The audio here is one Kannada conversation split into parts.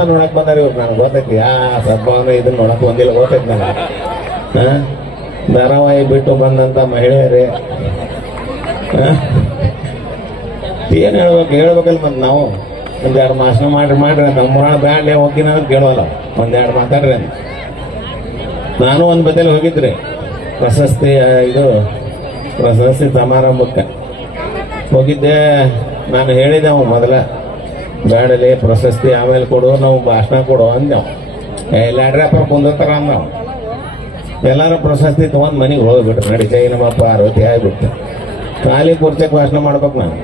ಸದ್ಭಾವ ನೋಡಕ್ ಬಂದಾರ ಇವ್ರು. ನನಗೆ ಗೊತ್ತೈತಿ ಸದ್ಭಾವನೆ ಇದನ್ನ ನೋಡಕ್ ಬಂದಿಲ್ಲ, ಗೊತ್ತೈತಿ ನನಗೆ. ಧಾರಾವಾಹಿ ಬಿಟ್ಟು ಬಂದಂತ ಮಹಿಳೆಯರೇ ಏನ್ ಹೇಳ್ಬೇಕಲ್ಲ ಮತ್ತೆ ನಾವು ಒಂದೆರಡು ಭಾಷಣ ಮಾಡ್ರಿ ಅಂತ ಮುರಾಣ ಬ್ಯಾಂಡ್ಲೆ ಹೋಗಿನ ಅಂತ ಕೇಳೋಲ್ಲ, ಒಂದೆರಡು ಮಾತಾಡ್ರಿ ಅಂತ. ನಾನು ಒಂದು ಬದಿಯಲ್ಲಿ ಹೋಗಿದ್ರಿ ಪ್ರಶಸ್ತಿ ಸಮಾರಂಭಕ್ಕೆ ಹೋಗಿದ್ದೆ. ನಾನು ಹೇಳಿದೆ ಅವ ಮೊದಲ ಬ್ಯಾಡಲಿ ಪ್ರಶಸ್ತಿ ಆಮೇಲೆ ಕೊಡು, ನಾವು ಭಾಷಣ ಕೊಡು ಅಂದೆವು. ಎಲ್ಲಾಡ್ರಪ್ಪ ಕುಂದರ್ತಾರ ಅಂದವು. ಎಲ್ಲಾರು ಪ್ರಶಸ್ತಿ ತಗೊಂಡ್ ಮನೆಗೆ ಹೋಗ್ಬಿಟ್ರು. ನಡಿಕೈ ನಮ್ಮ ಪಾರ್ವತಿ ಆಗ್ಬಿಟ್ಟು ಖಾಲಿ ಕುರ್ಚಕ್ಕೆ ಭಾಷಣ ಮಾಡ್ಬೇಕು. ನಾನು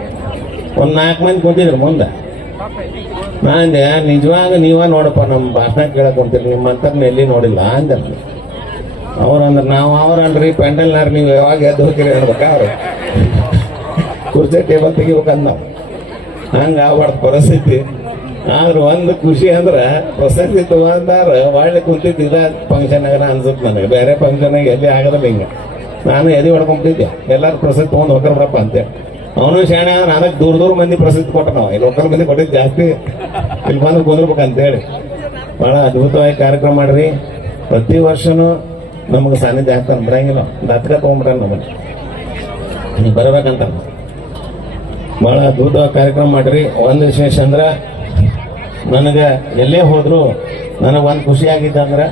ಒಂದು 4 ಮಂದಿ ಕುಂತಿದ್ರು ಮುಂದೆ. ನಾಂದೆ ನಿಜವಾಗ ನೀವ ನೋಡಪ್ಪ ನಮ್ಮ ಭಾಷಣ ಕೇಳಕ್ ಕುಂತೀರಿ, ನಿಮ್ಮಂತರ್ನ ಎಲ್ಲಿ ನೋಡಿಲ್ಲ ಅಂದ. ಅವ್ರಂದ್ರೆ ನಾವು ಅವ್ರನ್ರಿ ಪೆಂಡಲ್ನಾರ ನೀವು ಯಾವಾಗ ಎದ್ದು ಹೋಗಿರಿ ಹೇಳ್ಬೇಕ, ಅವ್ರು ಕುರ್ಚಿ ಟೇಬಲ್ ತೆಗಿಬೇಕಂದ ನಾವು. ಹಂಗ ಆಗ್ಬಾರ್ದು ಪರಿಸ್ಥಿತಿ. ಆದ್ರೆ ಒಂದು ಖುಷಿ ಅಂದ್ರೆ ಪ್ರಶಸ್ತಿ ತಗೊಂಡಾರ ಒಳ್ಳೆ ಕುಂತಿದ್ದು ಇದ ಫಂಕ್ಷನ್ ಆಗ ಅನ್ಸುತ್ತೆ ನನಗೆ. ಬೇರೆ ಫಂಕ್ಷನ್ ಎಲ್ಲಿ ಆಗದಿಲ್ಲ ಹಿಂಗ. ನಾನು ಎದೆ ಹೊಡ್ಕೊಂತಿದ್ದೆ, ಎಲ್ಲಾರು ಪ್ರಶಸ್ತಿ ತಗೊಂಡ್ ಹೋಗ್ರ ಬಿಡಪ್ಪ ಅಂತೇಳಿ. ಅವನು ಶಾಣೆ ಅಂದ್ರೆ ಅದಕ್ಕೆ ದೂರ ಮಂದಿ ಪ್ರಶಸ್ತಿ ಕೊಟ್ಟ. ನಾವು ಇಲ್ಲಿ ಲೋಕಲ್ ಮಂದಿ ಕೊಟ್ಟಿದ್ದು ಜಾಸ್ತಿ, ಇಲ್ಲಿ ಬಂದು ಕುಂದ್ರಬೇಕಂತೇಳಿ. ಬಹಳ ಅದ್ಭುತವಾಗಿ ಕಾರ್ಯಕ್ರಮ ಮಾಡ್ರಿ. ಪ್ರತಿ ವರ್ಷನೂ ನಮಗೆ ಸಾನ್ನಿಧ್ಯ ಆಗ್ತಾನೆ, ಬರಂಗಿಲ್ಲ ದತ್ಕ ತಗೊಂಡ್ಬಿಟ್ಟ ನಮಗೆ, ನೀವು ಬರಬೇಕಂತ. ಬಹಳ ಅದ್ಭುತವಾಗಿ ಕಾರ್ಯಕ್ರಮ ಮಾಡ್ರಿ. ಒಂದು ವಿಶೇಷ ಅಂದ್ರೆ ನನಗೆ ಎಲ್ಲೇ ಹೋದ್ರು ನನಗೊಂದು ಖುಷಿ ಆಗಿದ್ದ ಅಂದ್ರೆ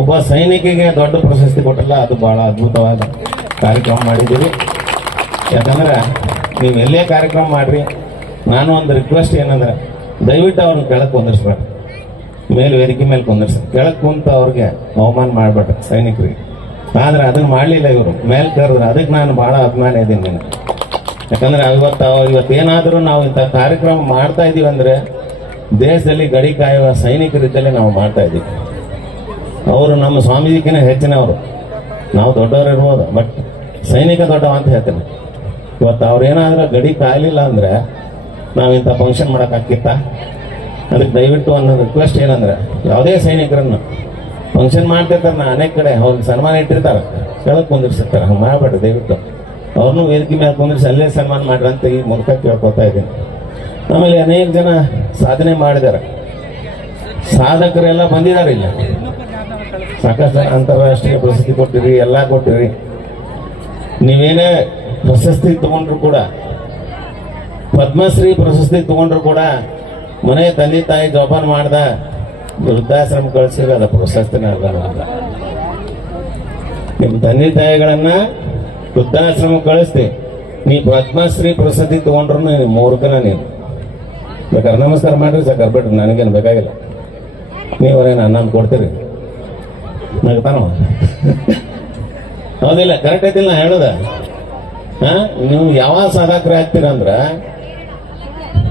ಒಬ್ಬ ಸೈನಿಕಿಗೆ ದೊಡ್ಡ ಪ್ರಶಸ್ತಿ ಕೊಟ್ಟಲ್ಲ, ಅದು ಬಹಳ ಅದ್ಭುತವಾದ ಕಾರ್ಯಕ್ರಮ ಮಾಡಿದ್ದೀವಿ. ಯಾಕಂದ್ರೆ ನೀವು ಎಲ್ಲೇ ಕಾರ್ಯಕ್ರಮ ಮಾಡ್ರಿ, ನಾನು ಒಂದು ರಿಕ್ವೆಸ್ಟ್ ಏನಂದ್ರೆ ದಯವಿಟ್ಟು ಅವ್ರನ್ನ ಕೆಳಕ್ಕೆ ಕುಂದಿರ್ಸ್ಬೇಡ್ರಿ, ವೇದಿಕೆ ಮೇಲೆ ಕುಂದಿರ್ಸಿ. ಕೆಳಕ್ಕೆ ಕುಂತ ಅವ್ರಿಗೆ ಅವಮಾನ ಮಾಡ್ಬೇಡ್ರಿ ಸೈನಿಕರಿಗೆ. ಆದ್ರೆ ಅದನ್ನ ಮಾಡಲಿಲ್ಲ ಇವರು, ಮೇಲೆ ಕರೆದ್ರು. ಅದಕ್ಕೆ ನಾನು ಬಹಳ ಅಭಿಮಾನ ಇದ್ದೀನಿ ನನಗೆ. ಯಾಕಂದ್ರೆ ಇವತ್ತೇನಾದರೂ ನಾವು ಇಂಥ ಕಾರ್ಯಕ್ರಮ ಮಾಡ್ತಾ ಇದೀವಿ ಅಂದ್ರೆ ದೇಶದಲ್ಲಿ ಗಡಿ ಕಾಯುವ ಸೈನಿಕರಿದ್ದಲ್ಲಿ ನಾವು ಮಾಡ್ತಾ ಇದ್ದೀವಿ. ಅವರು ನಮ್ಮ ಸ್ವಾಮೀಜಿಗಿಂತ ಹೆಚ್ಚಿನವರು. ನಾವು ದೊಡ್ಡವರು ಇರ್ಬೋದು, ಬಟ್ ಸೈನಿಕ ದೊಡ್ಡವ ಅಂತ ಹೇಳ್ತೇನೆ. ಇವತ್ತು ಅವ್ರೇನಾದ್ರೂ ಗಡಿ ಕಾಯಲಿಲ್ಲ ಅಂದ್ರೆ ನಾವು ಇಂಥ ಫಂಕ್ಷನ್ ಮಾಡೋಕ್ಕಾಗಿತ್ತ? ಅದಕ್ಕೆ ದಯವಿಟ್ಟು ಒಂದು ರಿಕ್ವೆಸ್ಟ್ ಏನಂದ್ರೆ ಯಾವುದೇ ಸೈನಿಕರನ್ನು ಫಂಕ್ಷನ್ ಮಾಡ್ತಿರ್ತಾರೆ, ಅನೇಕ ಕಡೆ ಅವ್ರಿಗೆ ಸನ್ಮಾನ ಇಟ್ಟಿರ್ತಾರೆ, ಕೆಳಗೆ ಕುಂದಿರ್ಸಿರ್ತಾರೆ. ಹಂಗೆ ಮಾಡಬೇಡ್ರಿ ದಯವಿಟ್ಟು. ಅವ್ರನ್ನೂ ವೇದಿಕೆ ಮೇಲೆ ಕುಂದಿರಿಸಿ ಅಲ್ಲೇ ಸನ್ಮಾನ ಮಾಡ್ರಿ ಅಂತ ಈ ಮೂಲಕ ಕೇಳ್ಕೊತಾ ಇದ್ದೀನಿ. ಆಮೇಲೆ ಅನೇಕ ಜನ ಸಾಧನೆ ಮಾಡಿದ್ದಾರೆ, ಸಾಧಕರೆಲ್ಲ ಬಂದಿದ್ದಾರೆ. ಇಲ್ಲ ಸಾಕಷ್ಟು ಅಂತಾರಾಷ್ಟ್ರೀಯ ಪ್ರಶಸ್ತಿ ಕೊಟ್ಟಿರಿ, ಎಲ್ಲ ಕೊಟ್ಟಿರಿ. ನೀವೇನೇ ಪ್ರಶಸ್ತಿ ತಗೊಂಡ್ರು ಕೂಡ, ಪದ್ಮಶ್ರೀ ಪ್ರಶಸ್ತಿ ತಗೊಂಡ್ರು ಕೂಡ ಮನೆ ತಂದೆ ತಾಯಿ ಜೋಪಾನ ಮಾಡ್ದ ವೃದ್ಧಾಶ್ರಮ ಕಳಿಸಿದ್ರೆ ಅದ ಪ್ರಶಸ್ತಿನ ಅಲ್ಲ. ನಿಮ್ಮ ತಂದೆ ತಾಯಿಗಳನ್ನ ವೃದ್ಧಾಶ್ರಮ ಕಳಿಸ್ತಿ, ನೀ ಪದ್ಮಶ್ರೀ ಪ್ರಶಸ್ತಿ ತಗೊಂಡ್ರು ಮೂರ್ಖನ ನೀನು. ಬೇಕಾದ್ರೆ ನಮಸ್ಕಾರ ಮಾಡ್ರಿ ಸಾಕಾರ್ ಬಿಡ್ರಿ, ನನಗೇನು ಬೇಕಾಗಿಲ್ಲ. ನೀವರೇನು ಅನ್ನ ಕೊಡ್ತೀರಿ ನಗ್ತಾನವ. ಹೌದಿಲ್ಲ? ಕರೆಕ್ಟ್ ಐತಿಲ್ಲ ನಾ ಹೇಳುದ? ನೀವು ಯಾವಾಗ ಸಾಧಕರ ಆಗ್ತೀರಂದ್ರ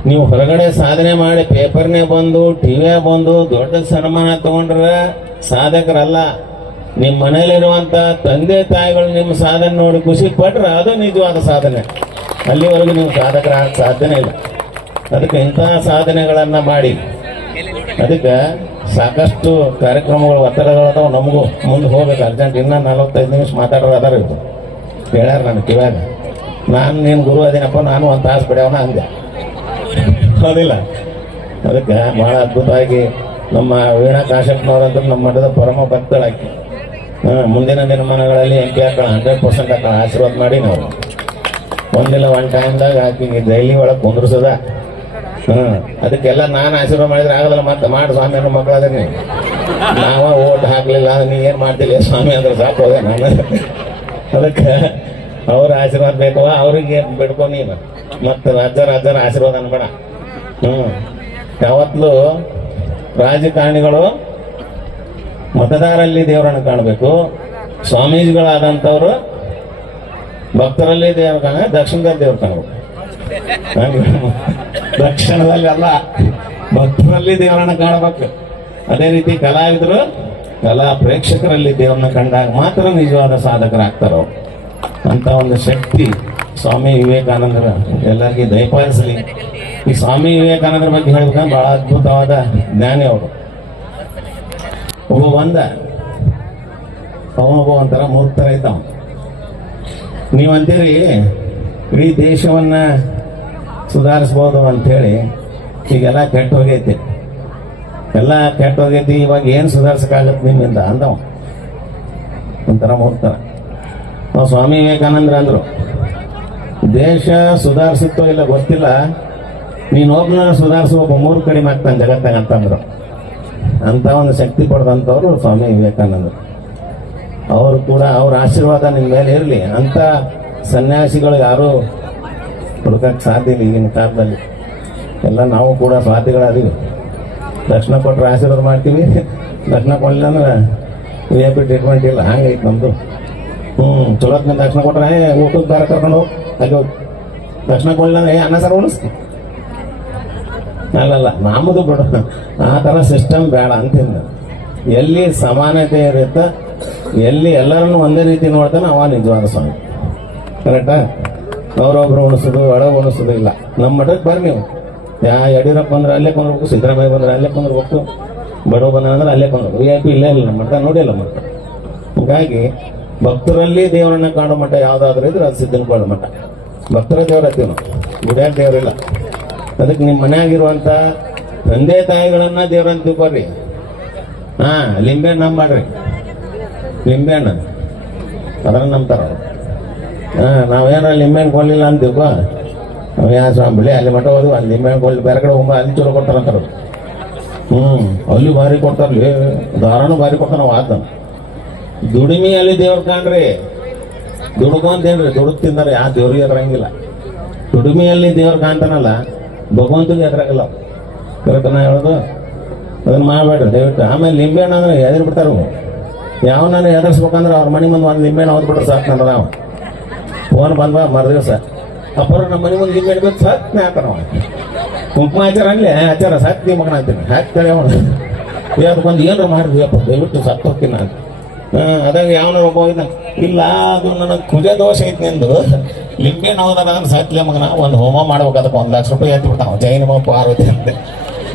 ನೀವು ಹೊರಗಡೆ ಸಾಧನೆ ಮಾಡಿ ಪೇಪರ್ನೇ ಬಂದು ಟಿವಿಯ ಬಂದು ದೊಡ್ಡ ಸನ್ಮಾನ ತಗೊಂಡ್ರ ಸಾಧಕರಲ್ಲ. ನಿಮ್ಮ ಮನೇಲಿರುವಂತ ತಂದೆ ತಾಯಿಗಳು ನಿಮ್ಮ ಸಾಧನೆ ನೋಡಿ ಖುಷಿ ಪಟ್ರ ಅದು ನಿಜವಾದ ಸಾಧನೆ. ಅಲ್ಲಿವರೆಗೂ ನೀವು ಸಾಧಕರ ಸಾಧನೆ ಇಲ್ಲ. ಅದಕ್ಕೆ ಇಂತಹ ಸಾಧನೆಗಳನ್ನ ಮಾಡಿ. ಅದಕ್ಕೆ ಸಾಕಷ್ಟು ಕಾರ್ಯಕ್ರಮಗಳು ಒತ್ತಡಗಳದಾವ. ನಮಗೂ ಮುಂದೆ ಹೋಗ್ಬೇಕು ಅರ್ಜೆಂಟ್. ಇನ್ನ 45 ನಿಮಿಷ ಮಾತಾಡೋರು ಅದಾರ. ಇದು ಹೇಳ್ಯಾರ ನನ್ನ ಕಿವ್ಯಾಗ. ನಾನು ನೀನು ಗುರು ಅದೇನಪ್ಪ, ನಾನು ಒಂದು ತಾಸು ಬಿಡ್ಯಾವನ ಅಂದೆ. ಹೌದಿಲ್ಲ? ಅದಕ್ಕೆ ಬಹಳ ಅದ್ಭುತವಾಗಿ ನಮ್ಮ ವೀಣಾ ಕಾಶ್ಯಪ್ನವರಂತೂ ನಮ್ಮ ಮಠದ ಪರಮ ಭಕ್ತಳಾಕಿ. ಮುಂದಿನ ದಿನಮಾನಗಳಲ್ಲಿ MP ಹಾಕೋಣ, 100% ಹಾಕೋಣ. ಆಶೀರ್ವಾದ ಮಾಡಿ ನಾವು ಒಂದಿಲ್ಲ ಒಂದು ಟೈಮ್ದಾಗ ಆಕಿಗೆ ಡೈಲಿ ಒಳಗೆ ಕುಂದ್ರಿಸದ. ಅದಕ್ಕೆಲ್ಲ ನಾನು ಆಶೀರ್ವಾದ ಮಾಡಿದ್ರೆ ಆಗಲ್ಲ. ಮತ್ತೆ ಮಾಡಿ ಸ್ವಾಮಿ ಅನ್ನೋ ಮಕ್ಕಳಾದ್ರೆ ನೀವು ನಾವ ಓಟ್ ಹಾಕ್ಲಿಲ್ಲ, ನೀ ಏನ್ ಮಾಡ್ತಿಲ್ಲ ಸ್ವಾಮಿ ಅಂದ್ರೆ ಸಾಕು ಹೋದೆ ನಾನು. ಅದಕ್ಕೆ ಅವ್ರ ಆಶೀರ್ವಾದ ಬೇಕವ, ಅವ್ರಿಗೆ ಬಿಡ್ಕೊ ನೀನು. ಮತ್ತೆ ರಾಜರ ಆಶೀರ್ವಾದ ಅನ್ಬೇಡ. ಯಾವತ್ತೂ ರಾಜಕಾರಣಿಗಳು ಮತದಾರಲ್ಲಿ ದೇವರನ್ನು ಕಾಣಬೇಕು. ಸ್ವಾಮೀಜಿಗಳಾದಂಥವ್ರು ಭಕ್ತರಲ್ಲಿ ದೇವ್ರ ಕಾಣ, ದಕ್ಷಿಣದಲ್ಲಿ ದೇವ್ರ ಕಾಣಬೇಕು. ದಕ್ಷಿಣದಲ್ಲಿ ಅಲ್ಲ, ಭಕ್ತರಲ್ಲಿ ದೇವರನ್ನ ಕಾಣಬೇಕು. ಅದೇ ರೀತಿ ಕಲಾವಿದರು ಕಲಾ ಪ್ರೇಕ್ಷಕರಲ್ಲಿ ದೇವರನ್ನ ಕಂಡಾಗ ಮಾತ್ರ ನಿಜವಾದ ಸಾಧಕರಾಗ್ತಾರ. ಅಂತ ಒಂದು ಶಕ್ತಿ ಸ್ವಾಮಿ ವಿವೇಕಾನಂದರ ಎಲ್ಲರಿಗೆ ದಯಪಾಲಿಸಲಿ. ಈ ಸ್ವಾಮಿ ವಿವೇಕಾನಂದರ ಬಗ್ಗೆ ಹೇಳ್ಬೇಕಂದ್ರೆ ಬಹಳ ಅದ್ಭುತವಾದ ಜ್ಞಾನಿ ಅವರು. ಒಬ್ಬ ಒಂಥರ ಮೂರ್ತರ ಇದ್ದಾವ. ನೀವಂತೀರಿ ಇಡೀ ದೇಶವನ್ನ ಸುಧಾರಿಸ್ಬೋದು ಅಂಥೇಳಿ. ಈಗೆಲ್ಲ ಕೆಟ್ಟ ಹೋಗೈತಿ. ಎಲ್ಲ ಕೆಟ್ಟೋಗೈತಿ, ಇವಾಗ ಏನು ಸುಧಾರಿಸಕ್ಕಾಗತ್ತೆ ನಿಮ್ಮಿಂದ ಅಂದವ ಒಂಥರ ಹೋಗ್ತಾರ. ಸ್ವಾಮಿ ವಿವೇಕಾನಂದ್ರ ಅಂದ್ರು, ದೇಶ ಸುಧಾರಿಸುತ್ತೋ ಇಲ್ಲ ಗೊತ್ತಿಲ್ಲ, ನೀನೊಬ್ಬನ ಸುಧಾರಿಸುವ ಒಬ್ಬ ಮೂರು ಕಡಿಮೆ ಆಗ್ತಾನೆ ಜಗತ್ತಾಗ ಅಂತಂದ್ರು. ಅಂತ ಒಂದು ಶಕ್ತಿ ಪಡೆದಂಥವ್ರು ಸ್ವಾಮಿ ವಿವೇಕಾನಂದರು. ಅವರು ಕೂಡ ಅವ್ರ ಆಶೀರ್ವಾದ ನಿಮ್ಮ ಮೇಲೆ ಇರಲಿ. ಅಂತ ಸನ್ಯಾಸಿಗಳು ಯಾರೂ ಹುಡುಕಕ್ಕೆ ಸಾಧ್ಯ ಇಲ್ಲ ಈಗಿನ ಕಾಲದಲ್ಲಿ. ಎಲ್ಲ ನಾವು ಕೂಡ ಸ್ವಾತಿಗಳಾದೀವಿ. ದಕ್ಷಿಣ ಕೊಟ್ಟರೆ ಆಶೀರ್ವಾದ ಮಾಡ್ತೀವಿ, ದಕ್ಷಿಣ ಕೊಡಲಿಲ್ಲ ಅಂದ್ರೆ VIP ಟ್ರೀಟ್ಮೆಂಟ್ ಇಲ್ಲ. ಹಂಗೈತೆ ನಮ್ಮದು. ಚಲೋತ್ನ ದಕ್ಷಿಣ ಕೊಟ್ಟರೆ ಊಟಕ್ಕೆ ಬೇರೆ ಕರ್ಕೊಂಡು ಹೋಗಿ ಅಲ್ಲಿ ಹೋಗಿ, ದಕ್ಷಿಣ ಕೊಡಲಿಲ್ಲ ಅಂದ್ರೆ ಅನ್ನ ಸಾರು ಉಳಿಸ್ತೀವಿ. ಅಲ್ಲಲ್ಲ, ನಮ್ಮದು ಬಿಡು, ಆ ಥರ ಸಿಸ್ಟಮ್ ಬೇಡ ಅಂತಿಂದ. ಎಲ್ಲಿ ಸಮಾನತೆ ಇರುತ್ತೆ, ಎಲ್ಲಿ ಎಲ್ಲರನ್ನು ಒಂದೇ ರೀತಿ ನೋಡ್ತಾನೆ ಅವ ನಿಜವಾದ ಸ್ವಾಮಿ. ಕರೆಕ್ಟಾ? ಅವರೊಬ್ರು ಉಣಿಸೋದು ಒಳಗೆ ಉಣಿಸೋದು ಇಲ್ಲ. ನಮ್ಮ ಮಠಕ್ಕೆ ಬರ್ರಿ ನೀವು. ಯಡಿಯೂರಪ್ಪ ಬಂದ್ರೆ ಅಲ್ಲೇ ಕೊಂಡ್ಬೇಕು, ಸಿದ್ದರಾಮಯ್ಯ ಬಂದ್ರೆ ಅಲ್ಲೇ ಕೊಂಡ್ಬೇಕು, ಬಡವ ಬಂದ್ರೆ ಅಂದ್ರೆ ಅಲ್ಲೇ ಕೊಂಡ್ಬೇಕು. VIP ಇಲ್ಲೇ ಇಲ್ಲ ನಮ್ಮ ಮಠ, ನೋಡಿಲ್ಲ ಮಠ. ಹೀಗಾಗಿ ಭಕ್ತರಲ್ಲಿ ದೇವರನ್ನ ಕಾಣೋ ಮಠ ಯಾವುದಾದ್ರೂ ಇದ್ರೆ ಅದು ಸಿದ್ದನಕೊಳ್ಳೋ ಮಠ. ಭಕ್ತರ ದೇವ್ರ ಹತ್ತೀವಿ ನಾವು, ಗುಡಿಯಾಗ ದೇವರಿಲ್ಲ. ಅದಕ್ಕೆ ನಿಮ್ಮ ಮನೆಯಾಗಿರುವಂಥ ತಂದೆ ತಾಯಿಗಳನ್ನ ದೇವ್ರಂತ ತಿಳ್ಕೊರಿ. ಲಿಂಬೆಹಣ್ಣು ನಂಬಾಡ್ರಿ, ಲಿಂಬೆಹಣ್ಣು ಅದನ್ನ ನಂಬ್ತಾರ. ನಾವೇನಾರ ಲಿಂಬೆಹಣ್ಣು ಕೊಡಲಿಲ್ಲ ಅಂತ ತಿಳ್ಕೊ, ಬಿಳಿ ಅಲ್ಲಿ ಮಠ ಹೋದ್ವಿ, ಅಲ್ಲಿ ಲಿಂಬೆಹಣ್ಣು ಕೊಡಲಿ, ಬೇರೆ ಕಡೆ ಹೋಗ್ಬ ಅಲ್ಲಿ ಚಲೋ ಕೊಡ್ತಾರಂತಾರ. ಅಲ್ಲಿ ಭಾರಿ ಕೊಡ್ತಾರಲಿ, ದಾರಾನು ಭಾರಿ ಕೊಡ್ತಾರ. ನಾವು ಆತ ದುಡಿಮೆಯಲ್ಲಿ ದೇವ್ರ ಕಾಣ್ರಿ, ದುಡ್ಕೊಂತೇನ್ರಿ, ದುಡ್ಡು ತಿಂದಾರೆ ಯಾವ ದೇವ್ರಿಗೆ ಎದುರಂಗಿಲ್ಲ. ದುಡಿಮೆಯಲ್ಲಿ ದೇವ್ರ ಕಾಣ್ತಾನಲ್ಲ, ಭಗವಂತಗೆ ಎದುರಾಗಲ್ಲ. ಕರೆಕ್ಟ್ ನಾ ಹೇಳೋದು? ಅದನ್ನ ಮಾಡಬೇಡ್ರಿ ದಯವಿಟ್ಟು. ಆಮೇಲೆ ಲಿಂಬೆಹಣ್ಣು ಅಂದ್ರೆ ಎದುರು ಬಿಡ್ತಾರ. ಯಾವನಾರ ಎದುರಿಸ್ಬೇಕಂದ್ರೆ ಅವ್ರ ಮನೆ ಮುಂದೆ ಒಂದು ಲಿಂಬೆಹಣ್ಣು ಓದ್ಬಿಟ್ರೆ ಸಾಕು. ನನ್ನ ನಾವು ಫೋನ್ ಬಂದ ಮರುದಿವಸ ಅಪ್ಪರ ನಮ್ಮ ಮನೆ ಮುಂದೆ ಲಿಂಬೆಹಣ್ಣು ಬೇಕು ಸಾಕ್ನೆ ಹಾಕ್ತಾರ. ಕುಂಕುಮ ಆಚಾರ ಅಲ್ಲೇ ಆಚಾರ ಸಾಕ್ತಿ ಮಗನ ಅಂತೀನಿ, ಹಾಕ್ತಾರೆ ಅವನು. ಅದಕ್ಕೊಂದು ಏನಾರ ಮಾಡಿದ್ವಿ ಅಪ್ಪ ದಯವಿಟ್ಟು ಸತ್ತು ಹೋಗ್ತೀನಿ ನಾನು. ಅದಾಗ ಯಾವನ ಒಬ್ಬ ಹೋಗಿದ್ದ, ಇಲ್ಲ ಅದು ನನಗೆ ಕುಜ ದೋಷ ಐತಿ ನಿಂದು, ಲಿಂಬೆಹಣ್ಣು ಹೋದಾಗ ಅಂದ್ರೆ ಸಾಕ್ಲೆ ಮಗನ, ಒಂದು ಹೋಮ ಮಾಡ್ಬೇಕು, ಅದಕ್ಕೆ 1 ಲಕ್ಷ ರೂಪಾಯಿ ಎತ್ತು ಬಿಡ್ತಾವ ಜೈನ ಪಾರ್ವತಿ ಅಂತ.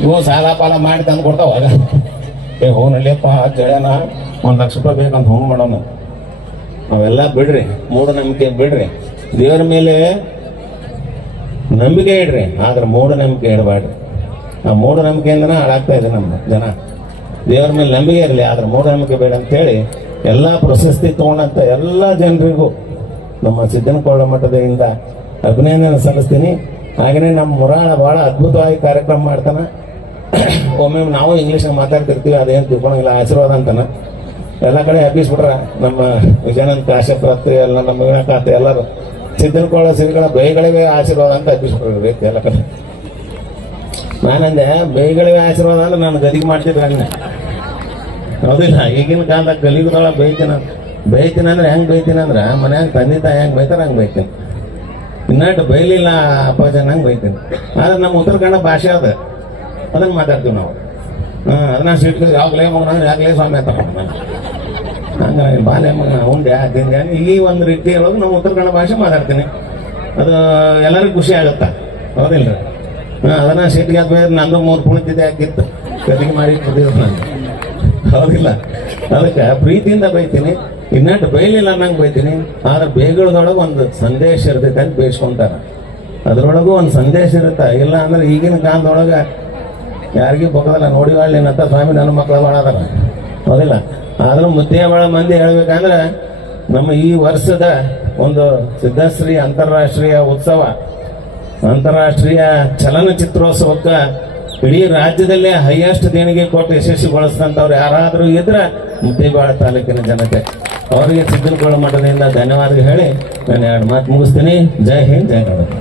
ಇವು ಸಾಲ ಪಾಲ ಮಾಡಿ ತಂದು ಕೊಡ್ತಾವಾಗ, ಹೋನಲ್ಲಿಯಪ್ಪ ಜಯನ 1 ಲಕ್ಷ ರೂಪಾಯಿ ಬೇಕಂತ ಹೋಮ ಮಾಡೋನು. ಅವೆಲ್ಲ ಬಿಡ್ರಿ, ಮೂಢನಂಬಿಕೆ ಬಿಡ್ರಿ. ದೇವರ ಮೇಲೆ ನಂಬಿಕೆ ಇಡ್ರಿ, ಆದ್ರೆ ಮೂಢನಂಬಿಕೆ ಇಡಬೇಡ್ರಿ. ಆ ಮೂಢನಂಬಿಕೆಯಿಂದನೇ ಹಾಳಾಗ್ತಾ ಇದೆ ನಮ್ಮ ಜನ. ದೇವರ ಮೇಲೆ ನಂಬಿಕೆ ಇರಲಿ, ಆದ್ರೆ ಮೂಢನಂಬಿಕೆ ಬೇಡ ಅಂತೇಳಿ ಎಲ್ಲ ಪ್ರಶಸ್ತಿ ತಗೊಂಡಂತ ಎಲ್ಲ ಜನರಿಗೂ ನಮ್ಮ ಸಿದ್ದನಕೊಳ್ಳ ಮಠದಿಂದ ಅಭಿನಂದನೆ ಸಲ್ಲಿಸ್ತೀನಿ. ಹಾಗೆಯೇ ನಮ್ಮ ಮುರಾಳ ಬಹಳ ಅದ್ಭುತವಾಗಿ ಕಾರ್ಯಕ್ರಮ ಮಾಡ್ತಾನ. ಒಮ್ಮೆ ನಾವು ಇಂಗ್ಲೀಷ್ ಮಾತಾಡ್ತಿರ್ತೀವಿ, ಅದೇನು ತಿಳ್ಕೊಳಂಗಿಲ್ಲ, ಆಶೀರ್ವಾದ ಅಂತಾನ. ಎಲ್ಲ ಕಡೆ ಹಬ್ಬಿಸ್ಬಿಟ್ರ ನಮ್ಮ ವಿಜಯಾನಂದ ಕಾಶ್ಯಪ್ರತ್ರಿ ಎಲ್ಲ ನಮ್ಮ ವೀಣಾಕಾತೆ ಎಲ್ಲರೂ ಸಿದ್ದನಕೊಳ್ಳ ಸಿರಿಗಳ ಬೈಗಳಿಗೆ ಆಶೀರ್ವಾದ ಅಂತ ಹಬ್ಬಿಸ್ಬಿಟ್ರಿ ಎಲ್ಲ ಕಡೆ. ನಾನಂದೆ ಬೈಗಳಿಗೆ ಆಶೀರ್ವಾದ ಅಂದ್ರೆ ನಾನು ಗದಿಗೆ ಮಾಡ್ತಿದ್ರೆ ಹಂಗೆ ಹೌದಿಲ್ಲ. ಈಗಿನ ಕಾಲದಾಗ ಗಲಿಗಳೊಳ ಬೈತೀನಿ ಅಂದ್ರೆ ಹೆಂಗೆ ಬೈತೀನಿ ಅಂದ್ರೆ ಮನ್ಯಾಗ ತಂದೆ ತಾಯಿ ಹೆಂಗೆ ಬೈತಾರೆ ಹಂಗೆ ಬೈತೀನಿ. ಇನ್ನಟ್ಟು ಬೈಲಿಲ್ಲ ಅಪ್ಪಾಜನ ಹಂಗೆ ಬೈತೀನಿ. ಆದ್ರೆ ನಮ್ಮ ಉತ್ತರ ಕನ್ನಡ ಭಾಷೆ ಅದ, ಅದನ್ನು ಮಾತಾಡ್ತೀವಿ ನಾವು. ಅದನ್ನ ಸಿಟ್ಟು ಯಾವಾಗಲೇ ಮಗನ ಯಾಗಲೇ ಸ್ವಾಮಿ ಅಂತ ಹಂಗಾಗಿ ಬಾಲ್ಯ ಮಗನ ಉಂಡೆ ತಿಂದೆ ಈ ಒಂದು ರೀತಿ ಹೇಳೋದು ನಾವು ಉತ್ತರ ಕನ್ನಡ ಭಾಷೆ ಮಾತಾಡ್ತೀನಿ. ಅದು ಎಲ್ಲರಿಗೂ ಖುಷಿ ಆಗುತ್ತಾ ಹೌದಿಲ್ಲ? ಅದನ್ನ ಸಿಟ್ಟಿಗೆ ಹಾಕ್ಬೇಕು. ನಂದು 3 ಪುಣಿತಿದ್ದೆ ಹಾಕಿತ್ತು, ಗದಿಗೆ ಮಾಡಿ ನಾನು ಹೌದಿಲ್ಲ. ಅದಕ್ಕೆ ಪ್ರೀತಿಯಿಂದ ಬೈತೀನಿ, ಇನ್ನಟ್ಟು ಬೈಲಿಲ್ಲ ಅನ್ನಂಗೆ ಬೈತೀನಿ. ಆದ್ರೆ ಬೇಗಳದೊಳಗೆ ಒಂದು ಸಂದೇಶ ಇರ್ತೈತೆ ಅಂತ ಬೇಯಿಸ್ಕೊಂತಾರ. ಅದ್ರೊಳಗೂ ಒಂದು ಸಂದೇಶ ಇರುತ್ತೆ. ಇಲ್ಲ ಅಂದ್ರೆ ಈಗಿನ ಕಾಲದೊಳಗೆ ಯಾರಿಗೂ ಬಗ್ಗದಲ್ಲ. ನೋಡಿವಾಳ್ ಏನಂತ ಸ್ವಾಮಿ ನನ್ನ ಮಕ್ಕಳು ಭಾಳ ಅದಾರ ಹೌದಿಲ್ಲ. ಆದ್ರೂ ಮುದ್ದೆ ಭಾಳ ಮಂದಿ ಹೇಳ್ಬೇಕಂದ್ರೆ ನಮ್ಮ ಈ ವರ್ಷದ ಒಂದು ಸಿದ್ಧಶ್ರೀ ಅಂತಾರಾಷ್ಟ್ರೀಯ ಉತ್ಸವ, ಅಂತಾರಾಷ್ಟ್ರೀಯ ಚಲನಚಿತ್ರೋತ್ಸವಕ್ಕೆ ಇಡೀ ರಾಜ್ಯದಲ್ಲೇ ಹೈಯೆಸ್ಟ್ ದೇಣಿಗೆ ಕೊಟ್ಟು ಯಶಸ್ವಿಗೊಳಿಸಿದಂಥವ್ರು ಯಾರಾದರೂ ಇದ್ರೆ ಮುದ್ದೇಬಿಹಾಳ ತಾಲೂಕಿನ ಜನತೆ. ಅವರಿಗೆ ಸಿದ್ದನಕೊಳ್ಳ ಮಠದಿಂದ ಧನ್ಯವಾದ ಹೇಳಿ ನಾನು 2 ಮಾತು ಮುಗಿಸ್ತೀನಿ. ಜೈ ಹಿಂದ್, ಜೈ ಕರ್ನಾಟಕ.